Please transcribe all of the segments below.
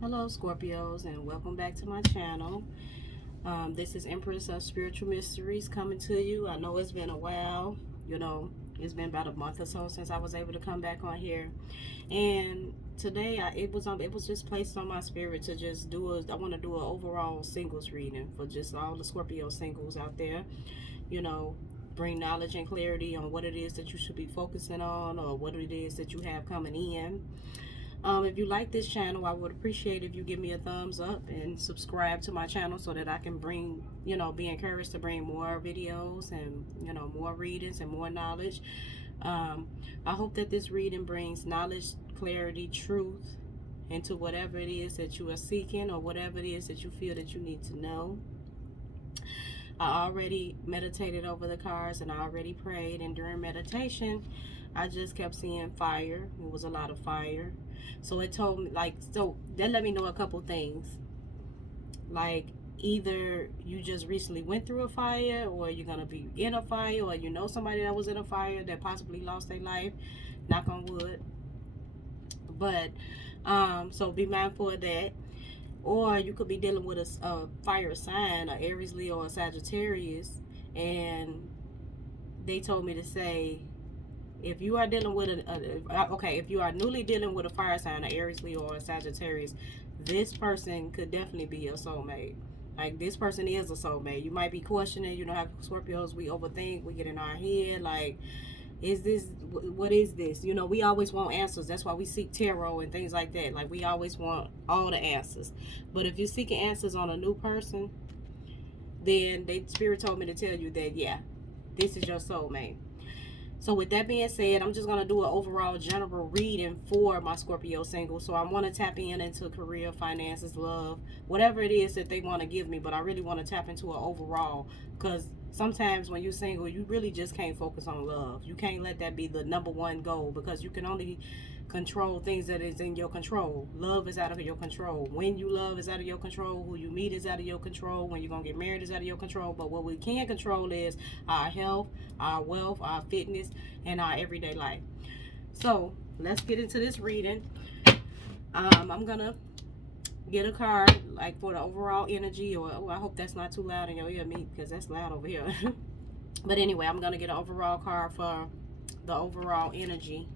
Hello, Scorpios, and welcome back to my channel. This is Empress of Spiritual Mysteries coming to you. I know it's been a while, it's been about a month or so since I was able to come back on here. And today, it was just placed on my spirit to just I want to do an overall singles reading for just all the Scorpio singles out there. You know, bring knowledge and clarity on what it is that you should be focusing on or what it is that you have coming in. If you like this channel, I would appreciate if you give me a thumbs up and subscribe to my channel so that I can be encouraged to bring more videos and, more readings and more knowledge. I hope that this reading brings knowledge, clarity, truth into whatever it is that you are seeking or whatever it is that you feel that you need to know. I already meditated over the cards and I already prayed, and during meditation I just kept seeing fire. It was a lot of fire. So it told me, that let me know a couple things. Like, either you just recently went through a fire, or you're going to be in a fire, or you know somebody that was in a fire that possibly lost their life. Knock on wood. But, so be mindful of that. Or you could be dealing with a fire sign, a Aries, Leo, or a Sagittarius, and they told me to say, if you are dealing with if you are newly dealing with a fire sign, an Aries, Leo, or a Sagittarius, this person could definitely be your soulmate. Like, this person is a soulmate. You might be questioning, how Scorpios, we overthink, we get in our head, like, what is this? We always want answers. That's why we seek tarot and things like that. Like, we always want all the answers. But if you're seeking answers on a new person, then spirit told me to tell you that, yeah, this is your soulmate. So with that being said, I'm just going to do an overall general reading for my Scorpio single. So I want to tap into career, finances, love, whatever it is that they want to give me. But I really want to tap into an overall, because sometimes when you're single, you really just can't focus on love. You can't let that be the number one goal, because you can only control things that is in your control. Love is out of your control. When you love is out of your control. Who you meet is out of your control. When you're going to get married is out of your control. But what we can control is our health, our wealth, our fitness, and our everyday life. So let's get into this reading. I'm going to get a card, like, for the overall energy, or I hope that's not too loud in your ear, me, because that's loud over here. But anyway, I'm going to get an overall card for the overall energy,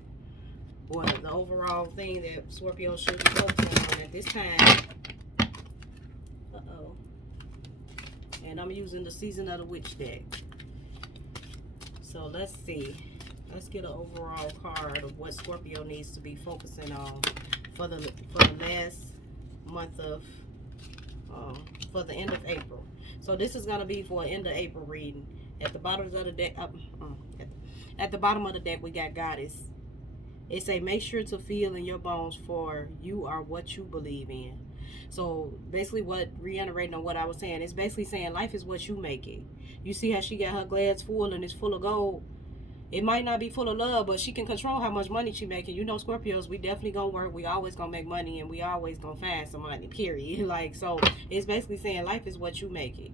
or the overall thing that Scorpio should be focusing on at this time. And I'm using the Season of the Witch deck. So let's see. Let's get an overall card of what Scorpio needs to be focusing on for the last month of, for the end of April. So this is going to be for an end of April reading. At the bottom of the deck, at the bottom of the deck, we got Goddess. It say, make sure to feel in your bones, for you are what you believe in. So basically, reiterating on what I was saying, it's basically saying life is what you make it. You see how she got her glass full and it's full of gold. It might not be full of love, but she can control how much money she making. Scorpios, we definitely gonna work. We always gonna make money, and we always gonna find some money, period. Like, so it's basically saying life is what you make it.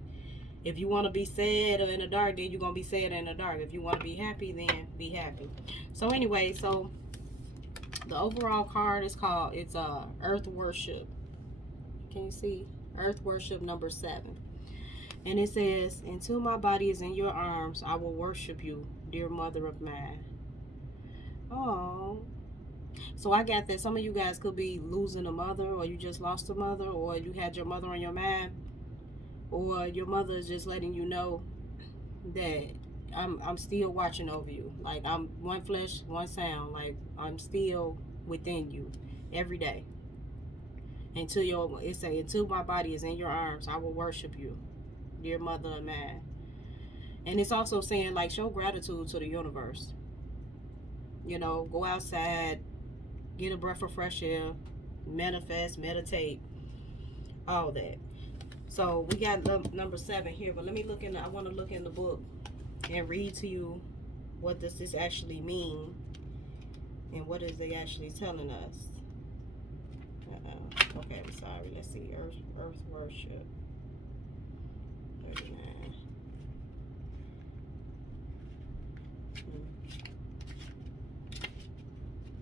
If you want to be sad or in the dark, then you're gonna be sad in the dark. If you want to be happy, then be happy. So anyway, so the overall card is called, it's Earth Worship. Can you see? Earth Worship number 7. And it says, until my body is in your arms, I will worship you, dear mother of mine. Oh. So I got that some of you guys could be losing a mother, or you just lost a mother, or you had your mother on your mind, or your mother is just letting you know that I'm still watching over you. Like, I'm one flesh, one sound. Like, I'm still within you every day. Until my body is in your arms, I will worship you, dear mother of mine. And it's also saying, like, show gratitude to the universe. Go outside, get a breath of fresh air, manifest, meditate, all that. So we got number 7 here, but I want to look in the book and read to you what does this actually mean, and what is they actually telling us. Okay, I'm sorry. Let's see. Earth Worship 39.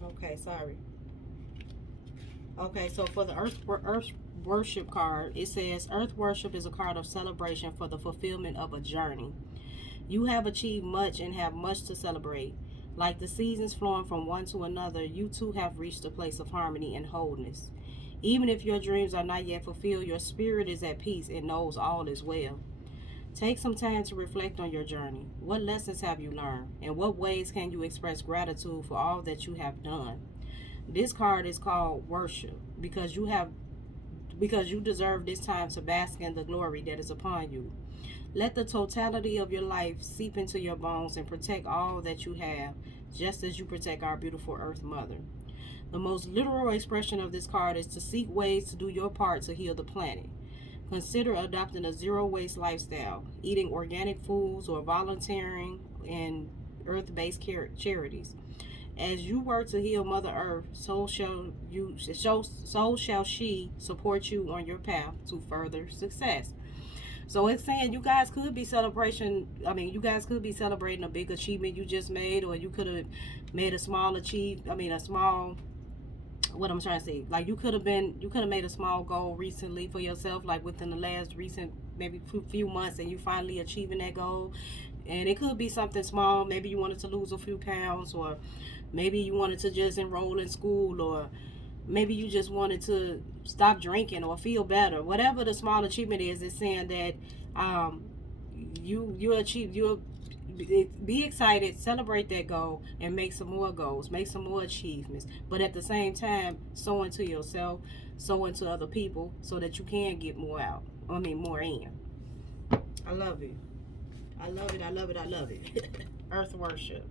Okay, sorry. Okay, so for the Earth Worship card, it says Earth Worship is a card of celebration for the fulfillment of a journey. You have achieved much and have much to celebrate. Like the seasons flowing from one to another, you too have reached a place of harmony and wholeness. Even if your dreams are not yet fulfilled, your spirit is at peace and knows all is well. Take some time to reflect on your journey. What lessons have you learned? In what ways can you express gratitude for all that you have done? This card is called worship because you deserve this time to bask in the glory that is upon you. Let the totality of your life seep into your bones and protect all that you have, just as you protect our beautiful Earth Mother. The most literal expression of this card is to seek ways to do your part to heal the planet. Consider adopting a zero waste lifestyle, eating organic foods, or volunteering in earth based charities. As you work to heal Mother Earth, so shall she support you on your path to further success. So it's saying you guys could be you guys could be celebrating a big achievement you just made, or you could have made a small what I'm trying to say, like you could have made a small goal recently for yourself, like within the last recent maybe few months, and you finally achieving that goal. And it could be something small. Maybe you wanted to lose a few pounds, or maybe you wanted to just enroll in school, or maybe you just wanted to stop drinking or feel better. Whatever the small achievement is, it's saying that you achieve you be excited, celebrate that goal, and make some more goals, make some more achievements. But at the same time, sow into yourself, sow into other people, so that you can get more out. More in. I love it. I love it. I love it. I love it. Earth worship.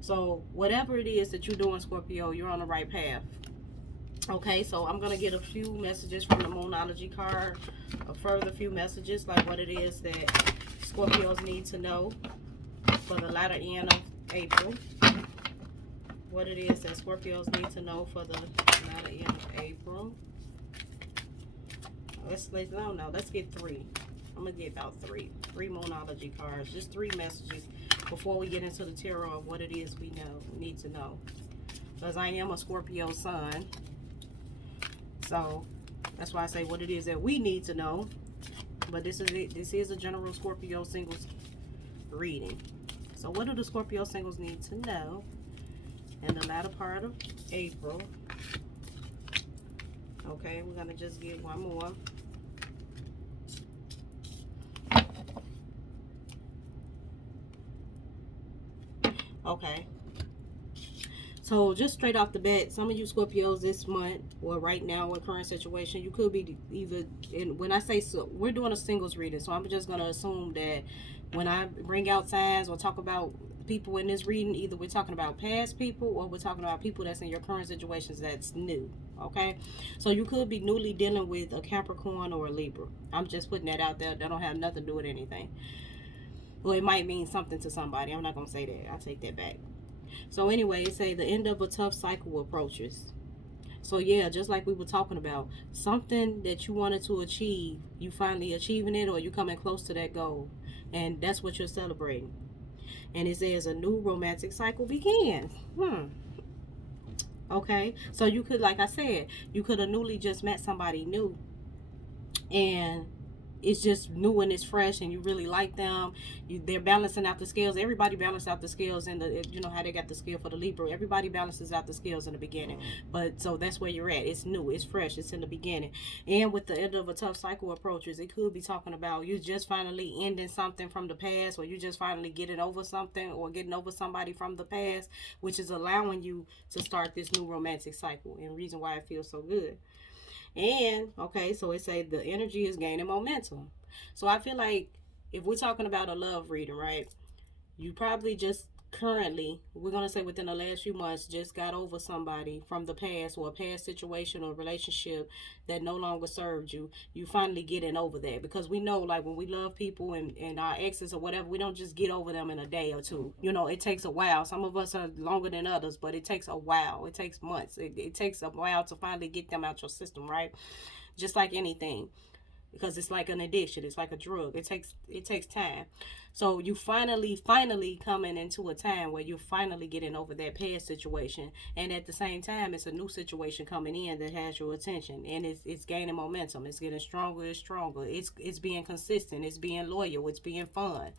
So whatever it is that you're doing, Scorpio, you're on the right path. Okay, so I'm gonna get a few messages from the Moonology card, a further few messages, like what it is that Scorpios need to know for the latter end of April. What it is that Scorpios need to know for the latter end of April. Let's get three. I'm gonna get about three Moonology cards, just 3 messages before we get into the tarot of what it is we need to know. Because I am a Scorpio sun, so that's why I say what it is that we need to know. But this is it. This is a general Scorpio singles reading. So what do the Scorpio singles need to know in the latter part of April? Okay, we're gonna just get one more. Okay. So just straight off the bat, some of you Scorpios this month or right now in current situation, you could be either, and when I say so, we're doing a singles reading, so I'm just going to assume that when I bring out signs or talk about people in this reading, either we're talking about past people or we're talking about people that's in your current situations that's new. Okay, so you could be newly dealing with a Capricorn or a Libra. I'm just putting that out there. That don't have nothing to do with anything. Well, it might mean something to somebody. I'm not going to say that. I take that back. So anyway, it say the end of a tough cycle approaches. So yeah, just like we were talking about, something that you wanted to achieve, you finally achieving it, or you coming close to that goal, and that's what you're celebrating. And it says a new romantic cycle begins. Okay, so you could, like I said, you could have newly just met somebody new, and it's just new and it's fresh, and you really like them. They're balancing out the scales. Everybody balances out the scales, and you know how they got the scale for the Libra. Everybody balances out the scales in the beginning, but so that's where you're at. It's new, it's fresh, it's in the beginning. And with the end of a tough cycle approaches, it could be talking about you just finally ending something from the past, or you just finally getting over something, or getting over somebody from the past, which is allowing you to start this new romantic cycle. And the reason why it feels so good. And okay, so it say the energy is gaining momentum. So I feel like if we're talking about a love reading, right, you probably just currently, we're going to say within the last few months, just got over somebody from the past, or a past situation or relationship that no longer served you. You finally getting over that, because we know, like, when we love people and our exes or whatever, we don't just get over them in a day or two. You know, it takes a while. Some of us are longer than others, but it takes a while. It takes months. It takes a while to finally get them out your system, right? Just like anything. because it's like an addiction. It's like a drug. It takes time. So you finally coming into a time where you're finally getting over that past situation, and at the same time, it's a new situation coming in that has your attention, and it's gaining momentum. It's getting stronger and stronger. It's being consistent. It's being loyal. It's being fun.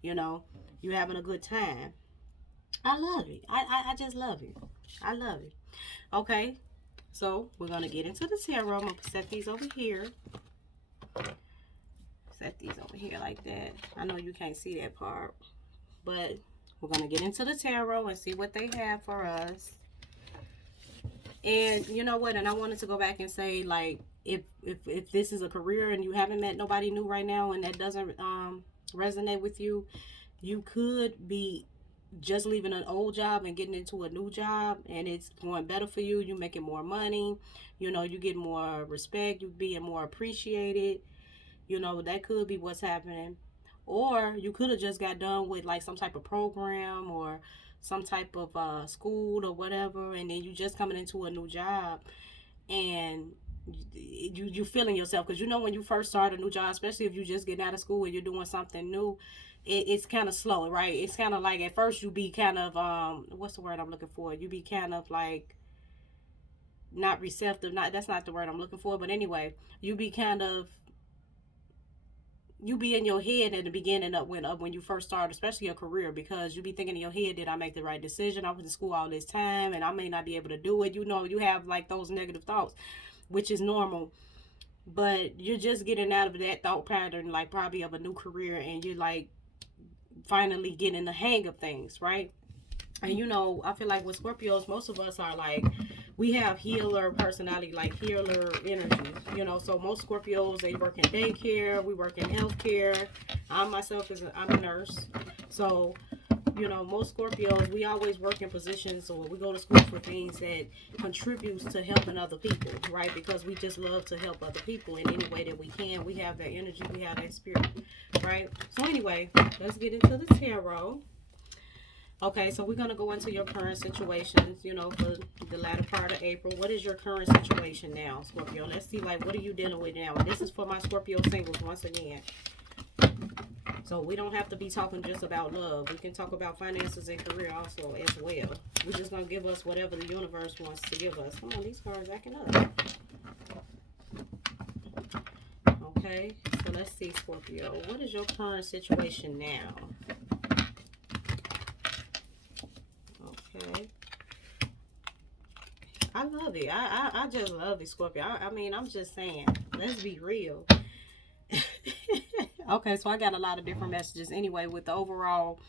You know, you're having a good time. I love it. I just love it. I love it. Okay, so we're gonna get into the tarot. I'm gonna set these over here. Set these over here like that. I know you can't see that part, but we're gonna get into the tarot and see what they have for us. And you know what? And I wanted to go back and say, like, if this is a career and you haven't met nobody new right now, and that doesn't resonate with you, you could be just leaving an old job and getting into a new job, and it's going better for you. You making more money, you know, you get more respect, you being more appreciated. You know, that could be what's happening. Or you could have just got done with like some type of program or some type of school or whatever, and then you just coming into a new job, and you feeling yourself, because you know when you first start a new job, especially if you just getting out of school and you're doing something new, it's kind of slow, right? It's kind of like at first you be kind of what's the word I'm looking for? You be kind of like not receptive. Not That's not the word I'm looking for, but anyway, you be kind of, you be in your head at the beginning up when you first start, especially your career, because you be thinking in your head, did I make the right decision? I went to school all this time and I may not be able to do it. You know, you have like those negative thoughts, which is normal. But you're just getting out of that thought pattern, like probably of a new career, and you're like finally getting the hang of things, right? And you know, I feel like with Scorpios, most of us are like, we have healer personality, like healer energy, you know. So most Scorpios, they work in daycare, we work in healthcare. I myself I'm a nurse. So, you know, most Scorpios, we always work in positions, or we go to school for things that contributes to helping other people, right? Because we just love to help other people in any way that we can. We have that energy, we have that spirit, right? So anyway, let's get into the tarot. Okay, so we're going to go into your current situations, you know, for the latter part of April. What is your current situation now, Scorpio? Let's see, like, what are you dealing with now? And this is for my Scorpio singles once again. So we don't have to be talking just about love. We can talk about finances and career also as well. We're just going to give us whatever the universe wants to give us. Come on, these cards acting up. Okay, so let's see, Scorpio. What is your current situation now? Okay. I love it. I just love it, Scorpio. I mean, I'm just saying, let's be real. Okay, so I got a lot of different messages. Anyway, with the overall,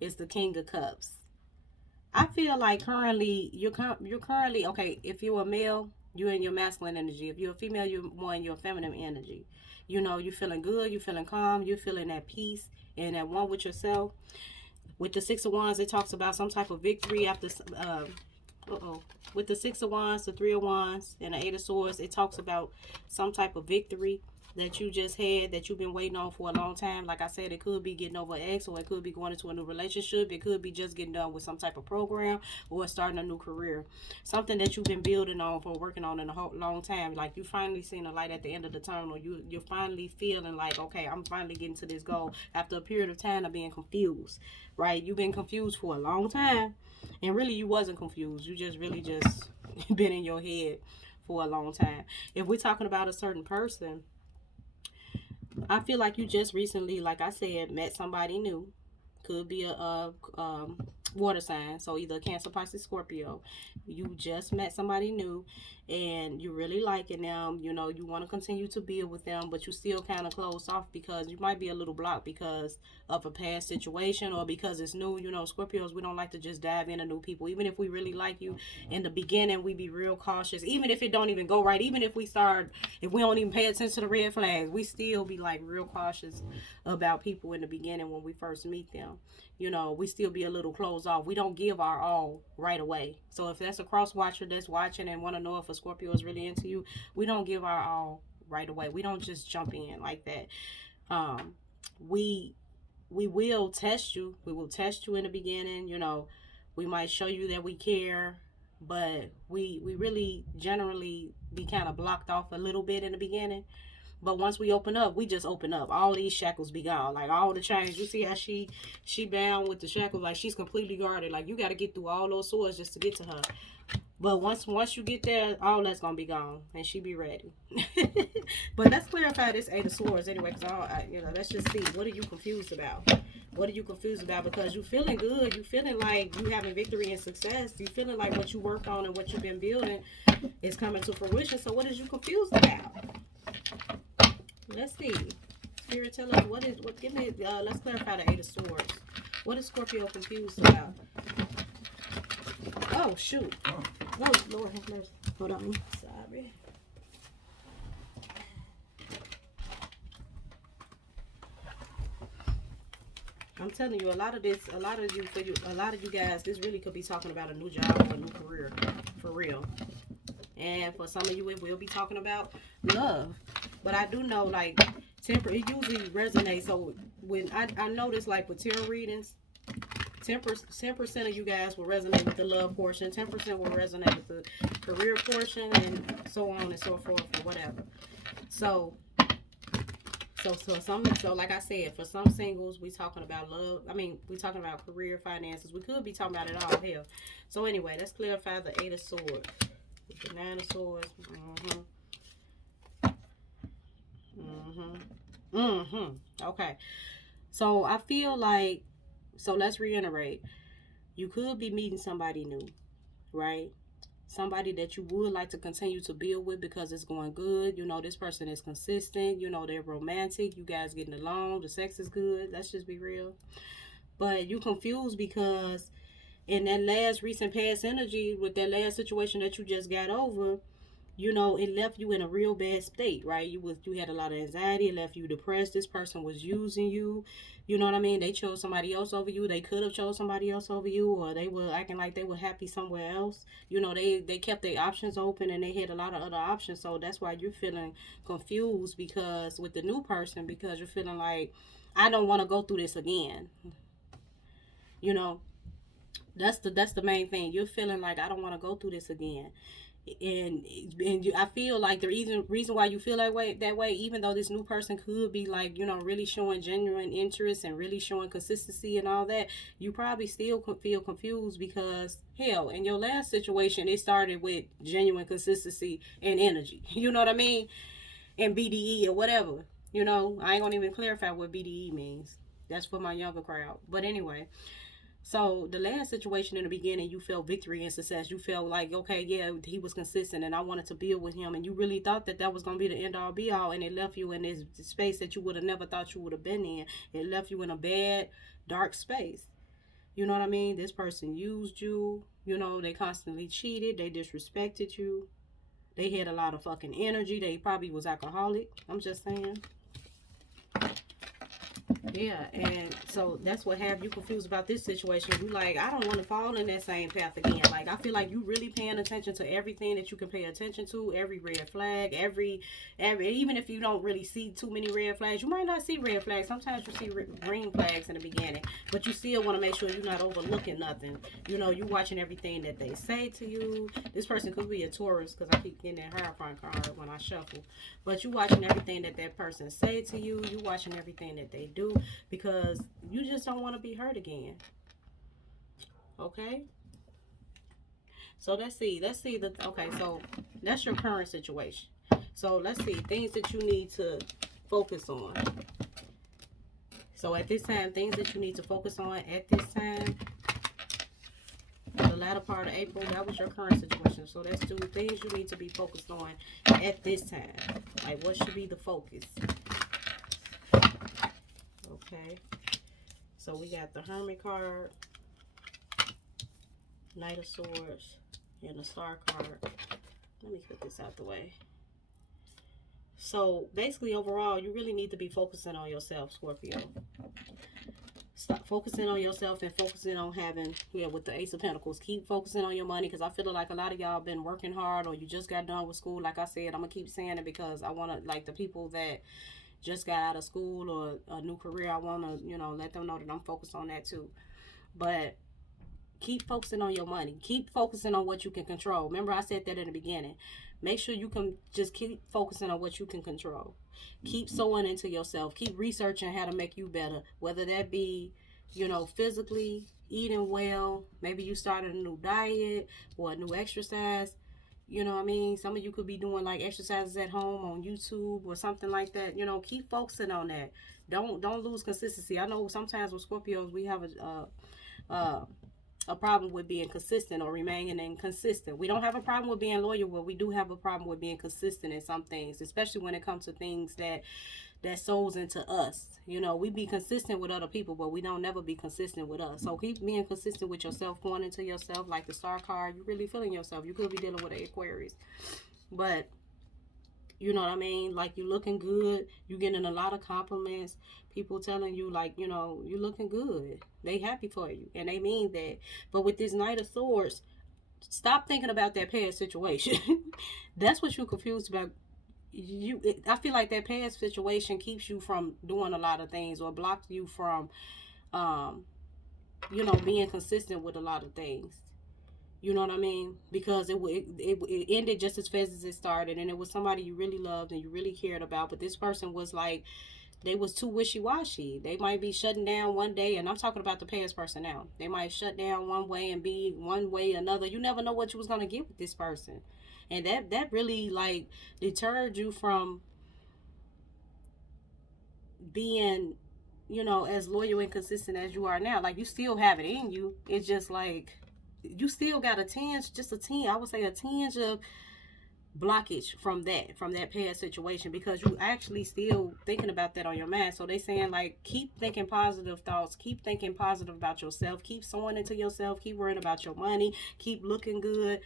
it's the King of Cups. I feel like currently, you're currently, okay, if you're a male, you're in your masculine energy. If you're a female, you're more in your feminine energy. You know, you're feeling good, you're feeling calm, you're feeling at peace and at one with yourself. With the Six of Wands, it talks about some type of victory after, with the Six of Wands, the Three of Wands, and the Eight of Swords, it talks about some type of victory that you just had, that you've been waiting on for a long time. Like I said, it could be getting over an ex, or it could be going into a new relationship. It could be just getting done with some type of program, or starting a new career. Something that you've been building on for, working on in a whole long time. Like you finally seen a light at the end of the tunnel. You're finally feeling like, okay, I'm finally getting to this goal after a period of time of being confused, right? You've been confused for a long time, and really you wasn't confused. You just really just been in your head for a long time. If we're talking about a certain person, I feel like you just recently, like I said, met somebody new. Could be a water sign, so either Cancer, Pisces, Scorpio. You just met somebody new, and you're really liking them. You know, you want to continue to build with them, but you still kind of closed off because you might be a little blocked because of a past situation, or because it's new. You know, Scorpios, we don't like to just dive into new people. Even if we really like you in the beginning, we be real cautious. Even if it don't even go right, even if we don't even pay attention to the red flags, we still be like real cautious about people in the beginning when we first meet them. You know, we still be a little closed off. We don't give our all right away. So if that's a cross watcher that's watching and want to know if a Scorpio is really into you, we don't give our all right away. We don't just jump in like that. We will test you. We will test you in the beginning. You know, we might show you that we care, but we really generally be kind of blocked off a little bit in the beginning. But once we open up, we just open up. All these shackles be gone. Like all the chains. You see how she bound with the shackles? Like she's completely guarded. Like you got to get through all those swords just to get to her. But once you get there, all that's gonna be gone, and she be ready. But let's clarify this Eight of Swords anyway, because let's just see, what are you confused about? What are you confused about? Because you feeling good, you feeling like you having victory and success, you feeling like what you worked on and what you've been building is coming to fruition. So what is you confused about? Let's see. Spirit, tell us give me. Let's clarify the Eight of Swords. What is Scorpio confused about? Oh shoot. Oh, Lord have mercy. Hold on. Sorry. I'm telling you, a lot of you guys, this really could be talking about a new job or a new career. For real. And for some of you, it will be talking about love. But I do know, like, it usually resonates. So when I notice, like, with tarot readings, 10% of you guys will resonate with the love portion, 10% will resonate with the career portion, and so on and so forth, or whatever. So like I said, for some singles, we talking about love. I mean, we talking about career, finances. We could be talking about it all. Hell. So anyway, let's clarify the Eight of Swords. With the Nine of Swords. Okay. So I feel like, so let's reiterate. You could be meeting somebody new, right? Somebody that you would like to continue to build with because it's going good. You know, this person is consistent. You know, they're romantic. You guys getting along. The sex is good. Let's just be real. But you confused because in that last recent past energy with that last situation that you just got over, you know, it left you in a real bad state, right? You had a lot of anxiety. It left you depressed. This person was using you. You know what I mean? They chose somebody else over you. They could have chose somebody else over you, or they were acting like they were happy somewhere else. You know, they kept their options open, and they had a lot of other options. So that's why you're feeling confused because with the new person, because you're feeling like, I don't want to go through this again. You know, that's the main thing. You're feeling like, I don't want to go through this again. And I feel like the reason why you feel that way, even though this new person could be like, you know, really showing genuine interest and really showing consistency and all that, you probably still feel confused because, hell, in your last situation, it started with genuine consistency and energy. You know what I mean? And BDE or whatever. You know, I ain't gonna even clarify what BDE means. That's for my younger crowd. But anyway. So the last situation in the beginning, you felt victory and success. You felt like, okay, yeah, he was consistent and I wanted to build with him. And you really thought that was going to be the end all be all. And it left you in this space that you would have never thought you would have been in. It left you in a bad, dark space. You know what I mean? This person used you. You know, they constantly cheated. They disrespected you. They had a lot of fucking energy. They probably was alcoholic. I'm just saying. Yeah, and so that's what have you confused about this situation. You like, I don't want to fall in that same path again. Like, I feel like you really paying attention to everything that you can pay attention to, every red flag, every even if you don't really see too many red flags, you might not see red flags. Sometimes you see green flags in the beginning, but you still want to make sure you're not overlooking nothing. You know, you watching everything that they say to you. This person could be a Taurus because I keep getting that Hierophant card when I shuffle. But you watching everything that person say to you. You watching everything that they do. Because you just don't want to be hurt again. Okay? So let's see. Okay, so that's your current situation. So let's see. Things that you need to focus on. So at this time, things that you need to focus on at this time. The latter part of April, that was your current situation. So that's 2 things you need to be focused on at this time. Like, what should be the focus? Okay. So we got the Hermit card, Knight of Swords, and the Star card. Let me put this out the way. So basically, overall, you really need to be focusing on yourself, Scorpio. Stop focusing on yourself and focusing on having, with the Ace of Pentacles, keep focusing on your money, because I feel like a lot of y'all been working hard, or you just got done with school. Like I said, I'm going to keep saying it because I want to, like, the people that just got out of school or a new career, I want to, let them know that I'm focused on that too. But keep focusing on your money. Keep focusing on what you can control. Remember, I said that in the beginning. Make sure you can just keep focusing on what you can control. Keep sewing into yourself. Keep researching how to make you better, whether that be, physically, eating well. Maybe you started a new diet or a new exercise. You know what I mean? Some of you could be doing like exercises at home on YouTube or something like that. Keep focusing on that. Don't lose consistency. I know sometimes with Scorpios we have a problem with being consistent or remaining inconsistent. We don't have a problem with being loyal, but we do have a problem with being consistent in some things, especially when it comes to things that souls into us. We be consistent with other people, but we don't never be consistent with us. So keep being consistent with yourself, going into yourself, like the star card. You really feeling yourself. You could be dealing with an Aquarius, but you know what I mean? Like, you looking good. You getting a lot of compliments. People telling you, like, you looking good. They happy for you. And they mean that. But with this Knight of Swords, stop thinking about that past situation. That's what you're confused about. I feel like that past situation keeps you from doing a lot of things, or blocks you from, being consistent with a lot of things. You know what I mean? Because it ended just as fast as it started, and it was somebody you really loved and you really cared about. But this person was like, they was too wishy-washy. They might be shutting down one day, and I'm talking about the past person now. They might shut down one way and be one way another. You never know what you was going to get with this person. And that really, like, deterred you from being, as loyal and consistent as you are now. Like, you still have it in you. It's just like, you still got a tinge of blockage from that past situation, because you actually still thinking about that on your mind. So they saying, like, keep thinking positive thoughts, keep thinking positive about yourself, keep sewing into yourself, keep worrying about your money, keep looking good,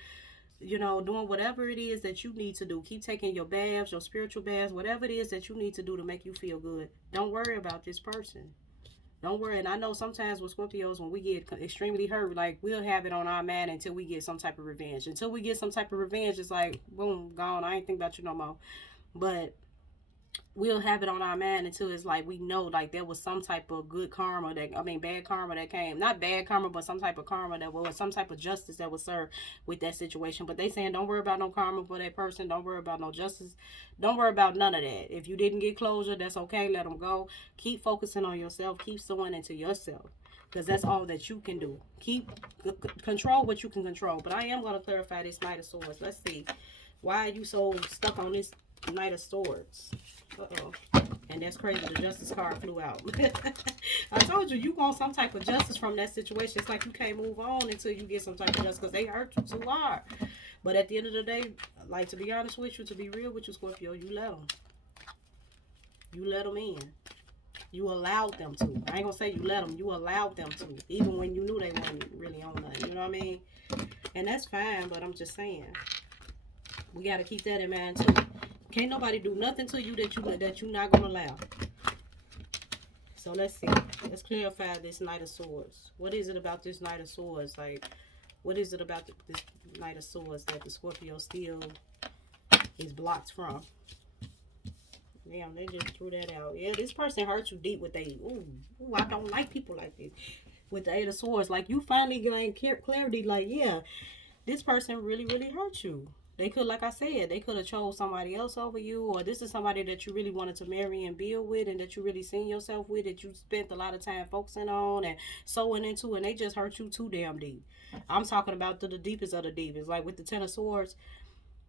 doing whatever it is that you need to do. Keep taking your baths, your spiritual baths, whatever it is that you need to do to make you feel good. Don't worry about this person. Don't worry. And I know sometimes with Scorpios, when we get extremely hurt, like, we'll have it on our mind until we get some type of revenge. Until we get some type of revenge, it's like, boom, gone. I ain't think about you no more. But we'll have it on our mind until it's like, we know, like, there was some type of bad karma that came. Not bad karma, but some type of karma that was, some type of justice that was served with that situation. But they saying, don't worry about no karma for that person. Don't worry about no justice. Don't worry about none of that. If you didn't get closure, that's okay. Let them go. Keep focusing on yourself. Keep sewing into yourself, because that's all that you can do. Keep control what you can control. But I am going to clarify this Knight of Swords. Let's see. Why are you so stuck on this Knight of Swords? And that's crazy. The Justice card flew out. I told you want some type of justice from that situation. It's like you can't move on until you get some type of justice, because they hurt you too hard. But at the end of the day, like, to be honest with you, to be real with you, Scorpio, you let them. You let them in. You allowed them to. I ain't gonna say you let them. You allowed them to, even when you knew they weren't really on nothing. You know what I mean? And that's fine, but I'm just saying, we got to keep that in mind too. Can't nobody do nothing to you that you're not gonna allow. So let's see. Let's clarify this Knight of Swords. What is it about this Knight of Swords? Like, what is it about this Knight of Swords that the Scorpio still is blocked from? Damn, they just threw that out. Yeah, this person hurt you deep with ooh, I don't like people like this. With the Eight of Swords, like, you finally gain clarity. Like, yeah, this person really, really hurt you. They could, like I said, they could have chose somebody else over you, or this is somebody that you really wanted to marry and build with, and that you really seen yourself with, that you spent a lot of time focusing on and sewing into, and they just hurt you too damn deep. I'm talking about the deepest of the deepest. Like, with the Ten of Swords,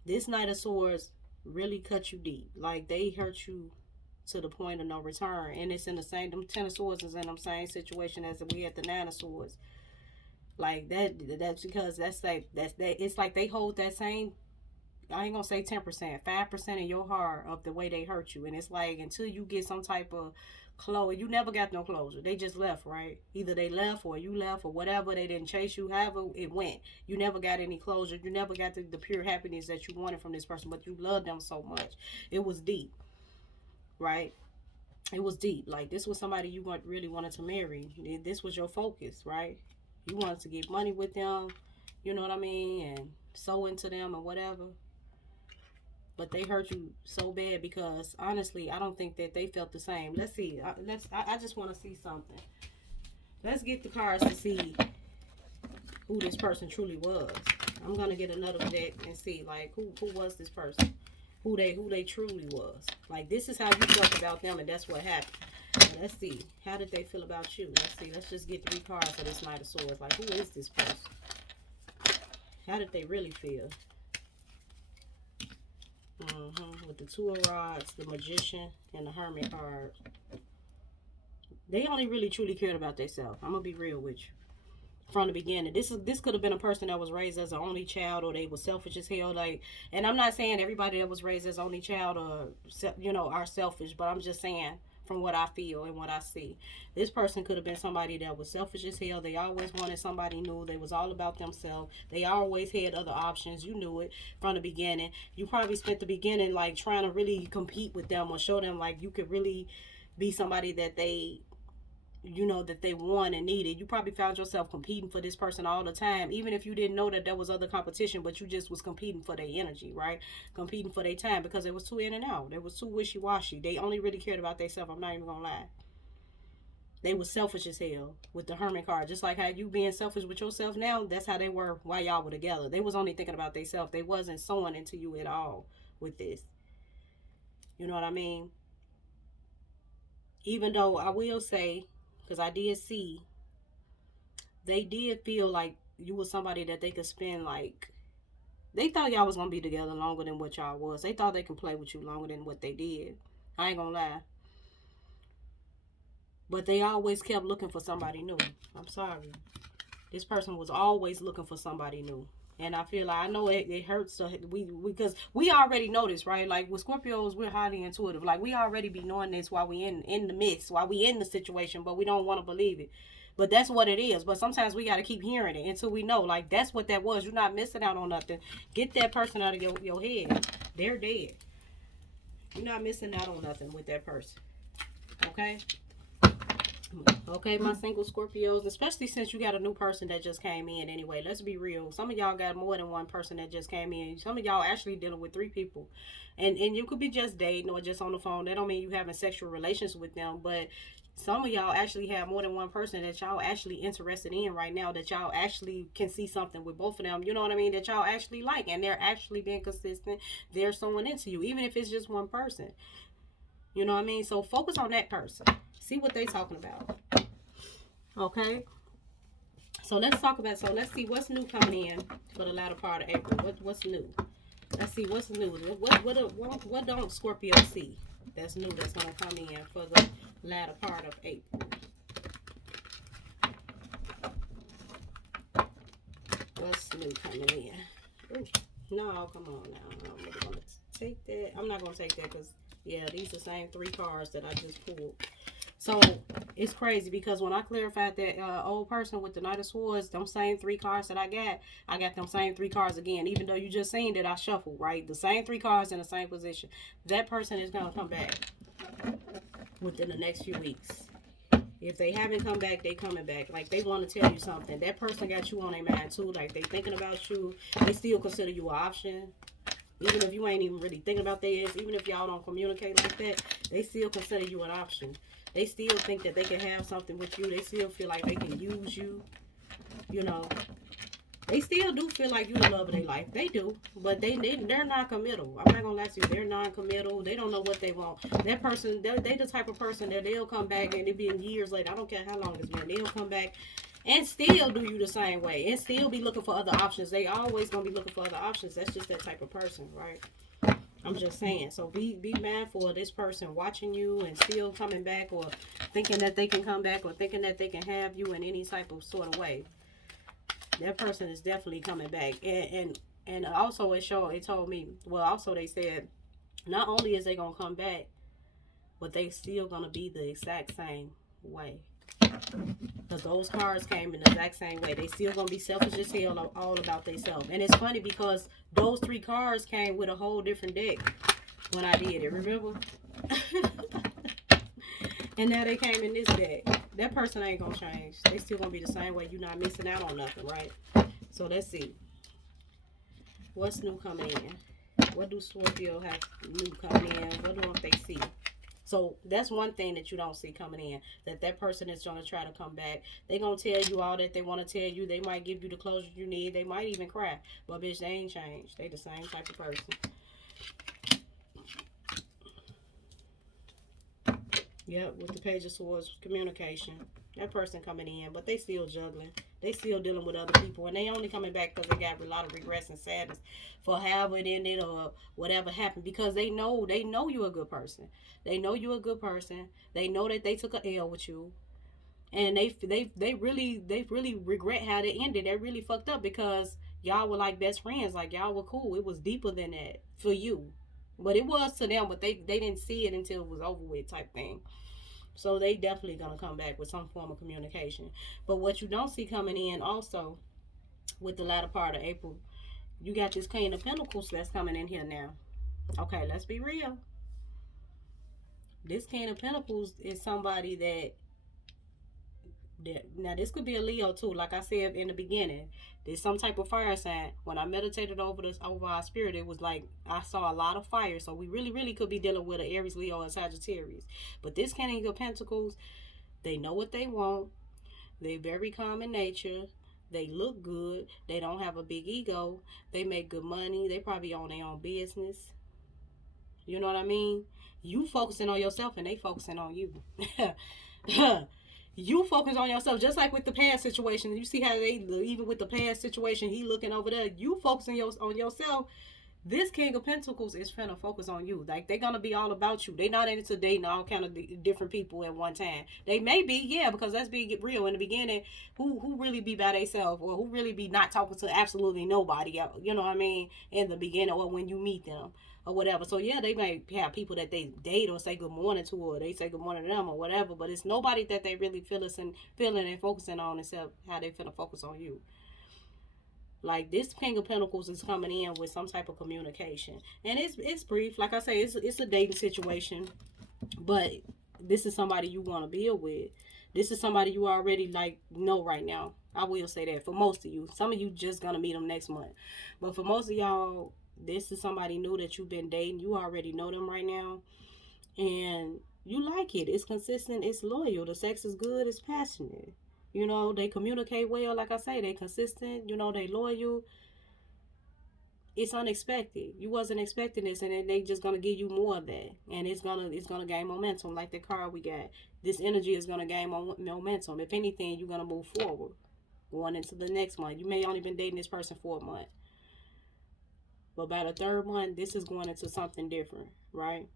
this Knight of Swords really cut you deep. Like, they hurt you to the point of no return, and it's in the same, them Ten of Swords is in the same situation as we had the Nine of Swords. Like, that's because that's it's like they hold that same, I ain't gonna say 10%, 5% in your heart of the way they hurt you. And it's like, until you get some type of closure, you never got no closure. They just left, right? Either they left or you left or whatever. They didn't chase you, however it went. You never got any closure. You never got the pure happiness that you wanted from this person, but you loved them so much. It was deep, right? It was deep. Like, this was somebody you really wanted to marry. This was your focus, right? You wanted to get money with them, you know what I mean, and sew into them or whatever. But they hurt you so bad, because honestly, I don't think that they felt the same. Let's see. I just want to see something. Let's get the cards to see who this person truly was. I'm gonna get another deck and see like who was this person, who they truly was. Like this is how you felt about them, and that's what happened. Let's see. How did they feel about you? Let's see. Let's just get 3 cards for this Knight of Swords. Like, who is this person? How did they really feel? With the 2 of Rods, the Magician, and the Hermit card. They only really truly cared about themselves. I'm going to be real with you. From the beginning. This could have been a person that was raised as an only child, or they were selfish as hell. Like, and I'm not saying everybody that was raised as only child or, you know, are selfish, but I'm just saying from what I feel and what I see. This person could have been somebody that was selfish as hell. They always wanted somebody new. They was all about themselves. They always had other options. You knew it from the beginning. You probably spent the beginning like trying to really compete with them or show them like you could really be somebody that they, you know, that they want and needed. You probably found yourself competing for this person all the time, even if you didn't know that there was other competition, but you just was competing for their energy, right? Competing for their time, because it was too in and out. It was too wishy-washy. They only really cared about themselves. I'm not even gonna lie. They was selfish as hell with the Hermit card. Just like how you being selfish with yourself now, that's how they were while y'all were together. They was only thinking about themselves. They wasn't sewing into you at all with this. You know what I mean? Even though I will say, because I did see, they did feel like you was somebody that they could spend, like, they thought y'all was going to be together longer than what y'all was. They thought they could play with you longer than what they did. I ain't going to lie. But they always kept looking for somebody new. I'm sorry. This person was always looking for somebody new. And I feel like, I know it hurts to, because we already know this, right? Like with Scorpios, we're highly intuitive. Like we already be knowing this while we in the midst, while we in the situation, but we don't want to believe it. But that's what it is. But sometimes we got to keep hearing it until we know, like, that's what that was. You're not missing out on nothing. Get that person out of your head. They're dead. You're not missing out on nothing with that person. Okay? Okay, my single Scorpios, especially since you got a new person that just came in anyway. Let's be real. Some of y'all got more than one person that just came in. Some of y'all actually dealing with 3 people. And you could be just dating or just on the phone. That don't mean you having sexual relations with them. But some of y'all actually have more than one person that y'all actually interested in right now. That y'all actually can see something with both of them. You know what I mean? That y'all actually like. And they're actually being consistent. They're someone into you. Even if it's just one person. You know what I mean? So focus on that person. See what they talking about. Okay. So let's talk about, so let's see what's new coming in for the latter part of April. What's new? Let's see what's new. What don't Scorpio see that's new that's going to come in for the latter part of April? What's new coming in? Ooh, no, come on now. I'm not going to take that. I'm not going to take that because, yeah, these are the same 3 cards that I just pulled. So it's crazy because when I clarified that old person with the Knight of Swords, them same 3 cards that I got them same 3 cards again. Even though you just seen that I shuffled, right? The same 3 cards in the same position. That person is going to come back within the next few weeks. If they haven't come back, they coming back. Like, they want to tell you something. That person got you on their mind, too. Like, they thinking about you. They still consider you an option. Even if you ain't even really thinking about theirs. Even if y'all don't communicate like that. They still consider you an option. They still think that they can have something with you. They still feel like they can use you. You know. They still do feel like you're the love of their life. They do. But they're non-committal. I'm not going to lie to you. They're non-committal. They don't know what they want. That person, they the type of person that they'll come back and it'll be years later. I don't care how long it's been. They'll come back and still do you the same way. And still be looking for other options. They always going to be looking for other options. That's just that type of person, right? I'm just saying. So be mindful of this person watching you and still coming back or thinking that they can come back or thinking that they can have you in any type of sort of way. That person is definitely coming back. And also it told me, well, also they said not only is they going to come back, but they still going to be the exact same way. Because those cards came in the exact same way. They still going to be selfish as hell, all about themselves. And it's funny because those 3 cards came with a whole different deck when I did it, remember? And now they came in this deck. That person ain't going to change. They still going to be the same way. You're not missing out on nothing, right? So let's see. What's new coming in? What do Scorpio have new coming in? What do they see? So that's one thing that you don't see coming in, that person is going to try to come back. They're going to tell you all that they want to tell you. They might give you the closure you need. They might even cry. But, bitch, they ain't changed. They the same type of person. Yep, with the Page of Swords, communication. That person coming in, but they still juggling. They still dealing with other people, and they only coming back because they got a lot of regrets and sadness for however it ended or whatever happened, because they know you're a good person. They know you're a good person. They know that they took a L with you, and they really regret how they ended. They really fucked up because y'all were like best friends, like y'all were cool. It was deeper than that for you, but it was to them, but they didn't see it until it was over with, type thing. So they definitely gonna come back with some form of communication. But what you don't see coming in also with the latter part of April, you got this Queen of Pentacles that's coming in here now. Okay, let's be real. This King of Pentacles is somebody that now this could be a Leo too. Like I said in the beginning, there's some type of fire sign. When I meditated over our spirit, it was like I saw a lot of fire. So we really could be dealing with an Aries, Leo, and Sagittarius. But this King of Pentacles, they know what they want. They're very calm in nature. They look good. They don't have a big ego. They make good money. They probably own their own business. You know what I mean? You focusing on yourself and they focusing on you. You focus on yourself, just like with the past situation. You see how they, even with the past situation, he looking over there. You focusing on yourself. This King of Pentacles is trying to focus on you. Like, they're gonna be all about you. They not into dating all kind of different people at one time. They may be, yeah, because let's be real. In the beginning, who really be by themselves, or who really be not talking to absolutely nobody? You know what I mean? In the beginning, or when you meet them, or whatever. So yeah, they may have people that they date or say good morning to, or they say good morning to them, or whatever. But it's nobody that they really feeling and focusing on, except how they finna focus on you. Like, this King of Pentacles is coming in with some type of communication, and it's brief. Like I say, it's a dating situation, but this is somebody you want to build with. This is somebody you already like know right now. I will say that for most of you. Some of you just gonna meet them next month, but for most of y'all, this is somebody new that you've been dating. You already know them right now, and you like it. It's consistent. It's loyal. The sex is good. It's passionate. You know, they communicate well. Like I say, they consistent. You know, they loyal. It's unexpected. You wasn't expecting this, and then they just gonna give you more of that, and it's gonna gain momentum. Like the card we got, this energy is gonna gain momentum. If anything, you're gonna move forward, going into the next month. You may only been dating this person for a month, but by the third month, this is going into something different, right?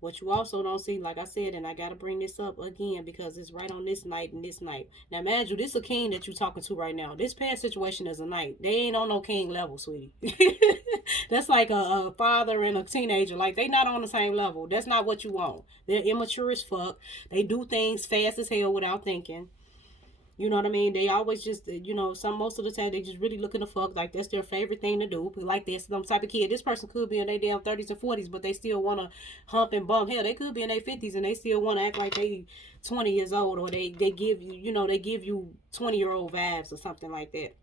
What you also don't see, like I said, and I got to bring this up again because it's right on this night and this night. Now, imagine this is a king that you're talking to right now. This past situation is a knight. They ain't on no king level, sweetie. That's like a father and a teenager. Like, they not on the same level. That's not what you want. They're immature as fuck. They do things fast as hell without thinking. You know what I mean? They always just, most of the time, they just really looking to fuck. Like, that's their favorite thing to do. Like, this some type of kid. This person could be in their damn 30s and 40s, but they still want to hump and bump. Hell, they could be in their 50s, and they still want to act like they 20 years old, or they give you, they give you 20-year-old vibes or something like that.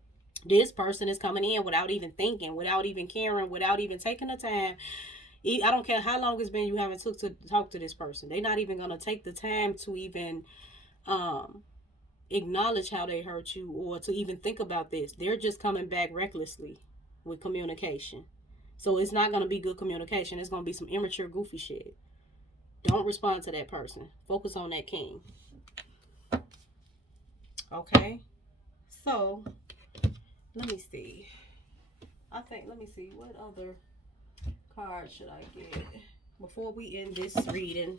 This person is coming in without even thinking, without even caring, without even taking the time. I don't care how long it's been you haven't took to talk to this person. They're not even going to take the time to even, acknowledge how they hurt you, or to even think about this. They're just coming back recklessly with communication. So it's not going to be good communication. It's going to be some immature, goofy shit. Don't respond to that person. Focus on that king. Okay? So, let me see. Let me see. What other card should I get? Before we end this reading,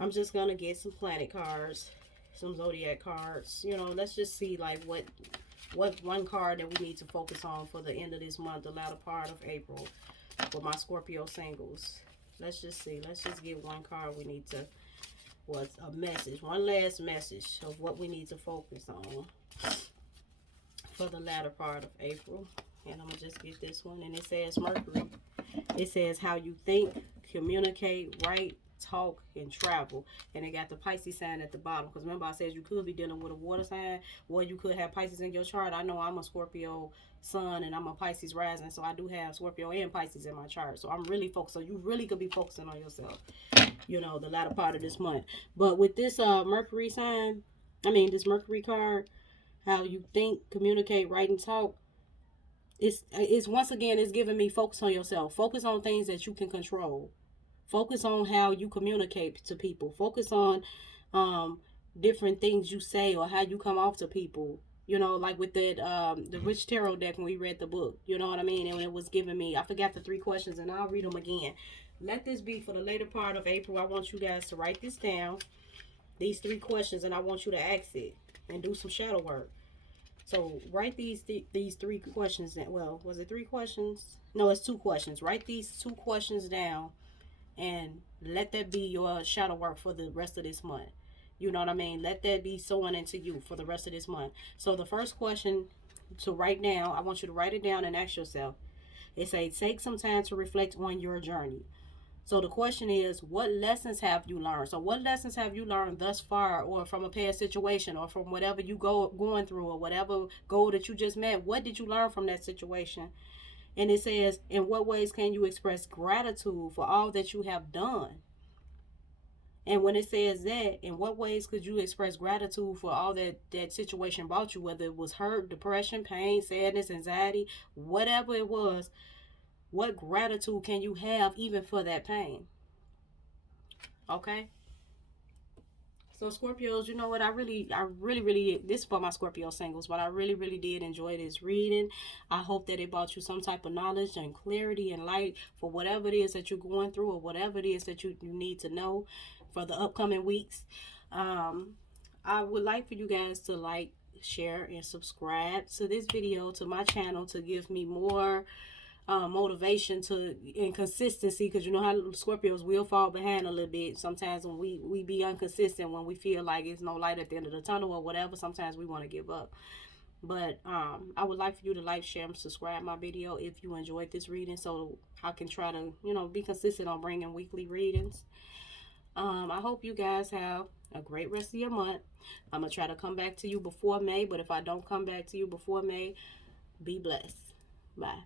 I'm just going to get some planet cards. Some zodiac cards. Let's just see like what one card that we need to focus on for the end of this month, the latter part of April, for my Scorpio singles. Let's just see. Let's just get one card we need to, what's a message, one last message of what we need to focus on for the latter part of April. And I'm gonna just get this one, and it says Mercury. It says how you think, communicate, write, talk, and travel. And it got the Pisces sign at the bottom. Because remember I said you could be dealing with a water sign, or you could have Pisces in your chart. I know I'm a Scorpio sun and I'm a Pisces rising, so I do have Scorpio and Pisces in my chart. So I'm really focused. So you really could be focusing on yourself, you know, the latter part of this month. But with this Mercury sign, this Mercury card, how you think, communicate, write, and talk, it's once again, it's giving me focus on yourself. Focus on things that you can control. Focus on how you communicate to people. Focus on different things you say or how you come off to people. You know, like with that the Rich Tarot deck when we read the book. You know what I mean? And it was giving me, I forgot the 3 questions, and I'll read them again. Let this be for the later part of April. I want you guys to write this down, these 3 questions, and I want you to ask it and do some shadow work. So write these 3 questions down. Well, was it 3 questions? No, it's 2 questions. Write these 2 questions down and let that be your shadow work for the rest of this month. You know what I mean? Let that be sowing into you for the rest of this month. So the first question to write down, I want you to write it down and ask yourself. It says, take some time to reflect on your journey. So the question is, what lessons have you learned? So what lessons have you learned thus far, or from a past situation, or from whatever you going through, or whatever goal that you just met? What did you learn from that situation? And it says, in what ways can you express gratitude for all that you have done? And when it says that, in what ways could you express gratitude for all that situation brought you, whether it was hurt, depression, pain, sadness, anxiety, whatever it was, what gratitude can you have even for that pain? Okay? So Scorpios, you know what? I really, this is for my Scorpio singles, but I really did enjoy this reading. I hope that it brought you some type of knowledge and clarity and light for whatever it is that you're going through, or whatever it is that you need to know for the upcoming weeks. I would like for you guys to like, share, and subscribe to this video, to my channel, to give me more motivation to and consistency, because you know how Scorpios will fall behind a little bit sometimes when we be inconsistent, when we feel like it's no light at the end of the tunnel or whatever. Sometimes we want to give up. But I would like for you to like, share, and subscribe my video if you enjoyed this reading, so I can try to, you know, be consistent on bringing weekly readings. I hope you guys have a great rest of your month. I'm gonna try to come back to you before May, but if I don't come back to you before May, be blessed. Bye.